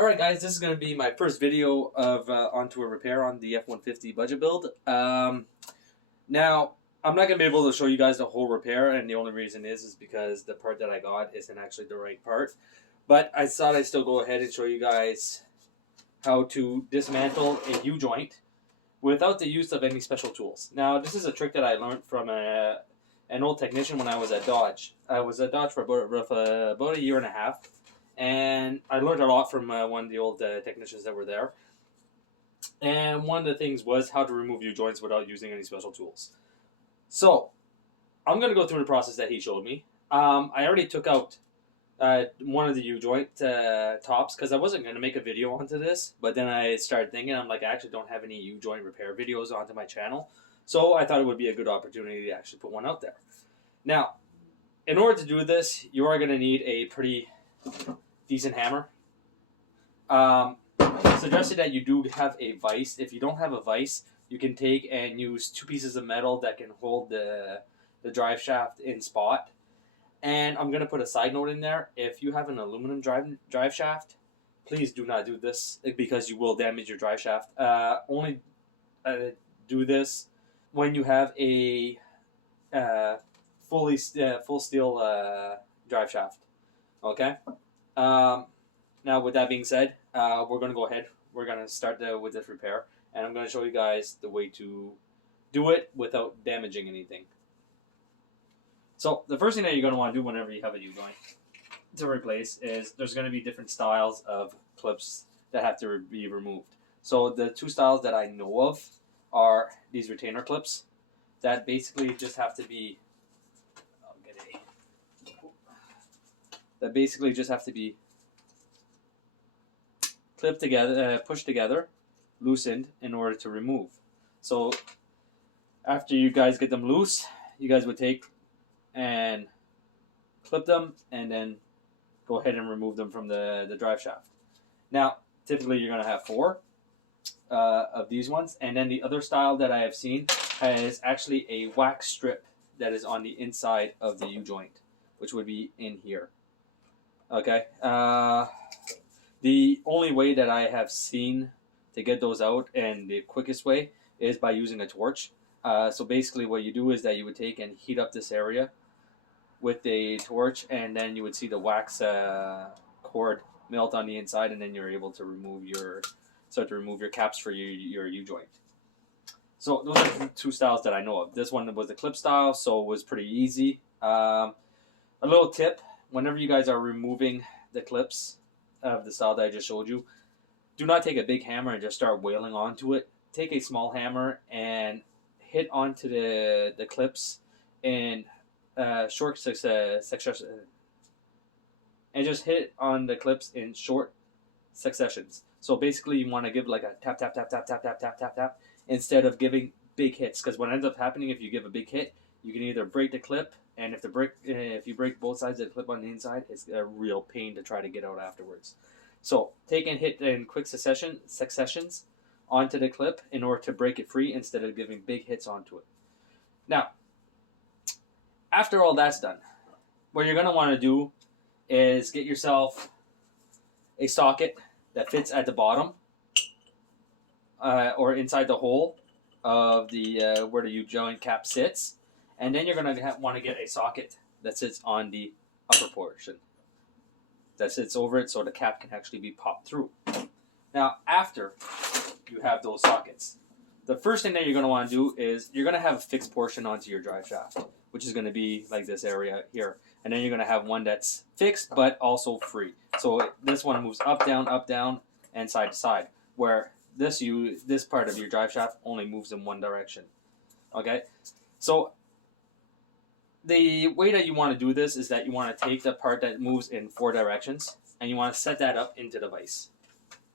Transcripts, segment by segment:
Alright guys, this is going to be my first video of onto a repair on the F-150 budget build. Now, I'm not going to be able to show you guys the whole repair, and the only reason is because the part that I got isn't actually the right part. But I thought I'd still go ahead and show you guys how to dismantle a U-joint without the use of any special tools. Now, this is a trick that I learned from an old technician when I was at Dodge. I was at Dodge for about a year and a half. And I learned a lot from one of the old technicians that were there. And one of the things was how to remove U-joints without using any special tools. So, I'm going to go through the process that he showed me. I already took out one of the U-joint tops because I wasn't going to make a video onto this. But then I started thinking, I'm like, I actually don't have any U-joint repair videos onto my channel. So I thought it would be a good opportunity to actually put one out there. Now, in order to do this, you are going to need a pretty decent hammer. Suggested that you do have a vise. If you don't have a vise, you can take and use two pieces of metal that can hold the drive shaft in spot. And I'm going to put a side note in there. If you have an aluminum drive shaft, please do not do this because you will damage your drive shaft. Only do this when you have a full steel drive shaft. Okay? Now, with that being said, we're going to go ahead. We're going to start with this repair, and I'm going to show you guys the way to do it without damaging anything. So, the first thing that you're going to want to do whenever you have a U-joint to replace is there's going to be different styles of clips that have to be removed. So, the two styles that I know of are these retainer clips that basically just have to be clipped together, pushed together, loosened in order to remove. So after you guys get them loose, you guys would take and clip them and then go ahead and remove them from the drive shaft. Now, typically you're going to have 4 of these ones, and then the other style that I have seen has actually a wax strip that is on the inside of the U-joint, which would be in here. Okay, the only way that I have seen to get those out, and the quickest way, is by using a torch. So basically what you do is that you would take and heat up this area with a torch, and then you would see the wax cord melt on the inside, and then you're able to start to remove your caps for your U-joint. So those are the two styles that I know of. This one was the clip style, so it was pretty easy. A little tip. Whenever you guys are removing the clips of the style that I just showed you, do not take a big hammer and just start wailing onto it. Take a small hammer and hit onto the clips in short succession, and just hit on the clips in short successions. So basically, you want to give like a tap, tap, tap, tap, tap, tap, tap, tap, tap, instead of giving big hits. Because what ends up happening if you give a big hit, you can either break the clip, and if you break both sides of the clip on the inside, it's a real pain to try to get out afterwards. So take and hit in quick successions onto the clip in order to break it free instead of giving big hits onto it. Now, after all that's done, what you're going to want to do is get yourself a socket that fits at the bottom or inside the hole of the where the U-joint cap sits. And then you're going to want to get a socket that sits on the upper portion. That sits over it so the cap can actually be popped through. Now, after you have those sockets, the first thing that you're going to want to do is you're going to have a fixed portion onto your drive shaft, which is going to be like this area here. And then you're going to have one that's fixed but also free. So this one moves up, down, and side to side, where this part of your drive shaft only moves in one direction. Okay? So the way that you want to do this is that you want to take the part that moves in 4 directions and you want to set that up into the vise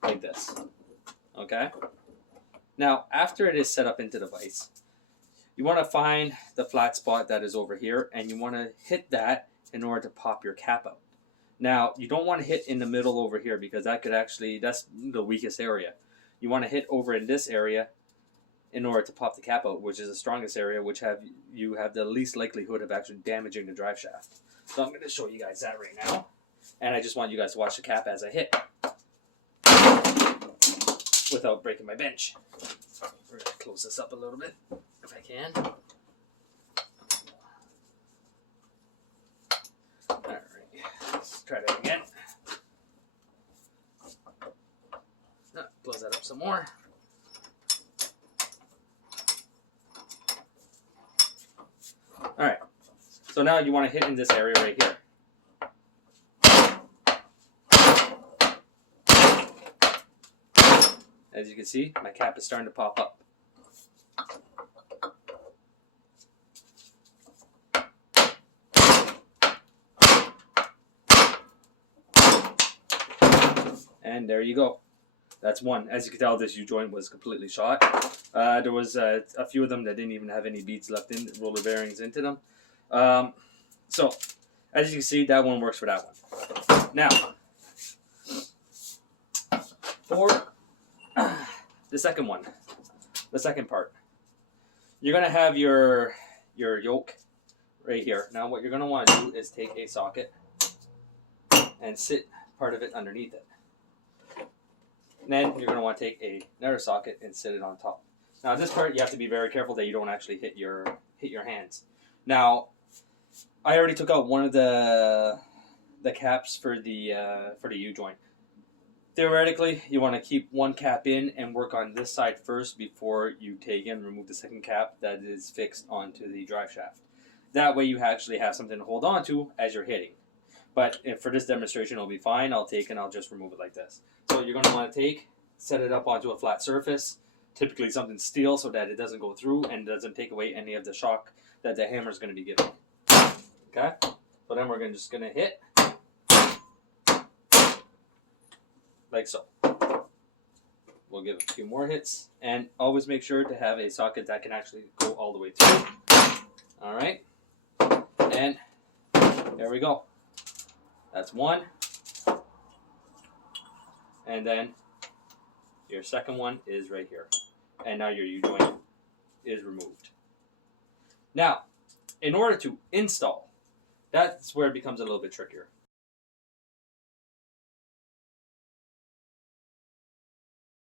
like this. Okay? Now, after it is set up into the vise, you want to find the flat spot that is over here, and you want to hit that in order to pop your cap out. Now, you don't want to hit in the middle over here because that's the weakest area. You want to hit over in this area in order to pop the cap out, which is the strongest area, which you have the least likelihood of actually damaging the drive shaft. So I'm going to show you guys that right now. And I just want you guys to watch the cap as I hit. without breaking my bench. We're going to close this up a little bit if I can. Alright, let's try that again. Close that up some more. Alright, so now you want to hit in this area right here. As you can see, my cap is starting to pop up. And there you go. That's one. As you can tell, this U-joint was completely shot. There was a few of them that didn't even have any beads left in, roller bearings into them. So, as you can see, that one works for that one. Now, for the second one, the second part, you're going to have your yoke right here. Now, what you're going to want to do is take a socket and sit part of it underneath it. And then you're going to want to take another socket and sit it on top. Now this part you have to be very careful that you don't actually hit your hands. Now I already took out one of the caps for the U-joint. Theoretically, you want to keep one cap in and work on this side first before you take and remove the second cap that is fixed onto the drive shaft. That way you actually have something to hold on to as you're hitting. But if for this demonstration it'll be fine, I'll take and I'll just remove it like this. So you're going to want to set it up onto a flat surface, typically something steel so that it doesn't go through and doesn't take away any of the shock that the hammer is going to be giving. Okay? So then we're just going to hit like so. We'll give a few more hits and always make sure to have a socket that can actually go all the way through. Alright? And there we go. That's one. And then your second one is right here. And now your U-joint is removed. Now, in order to install, that's where it becomes a little bit trickier.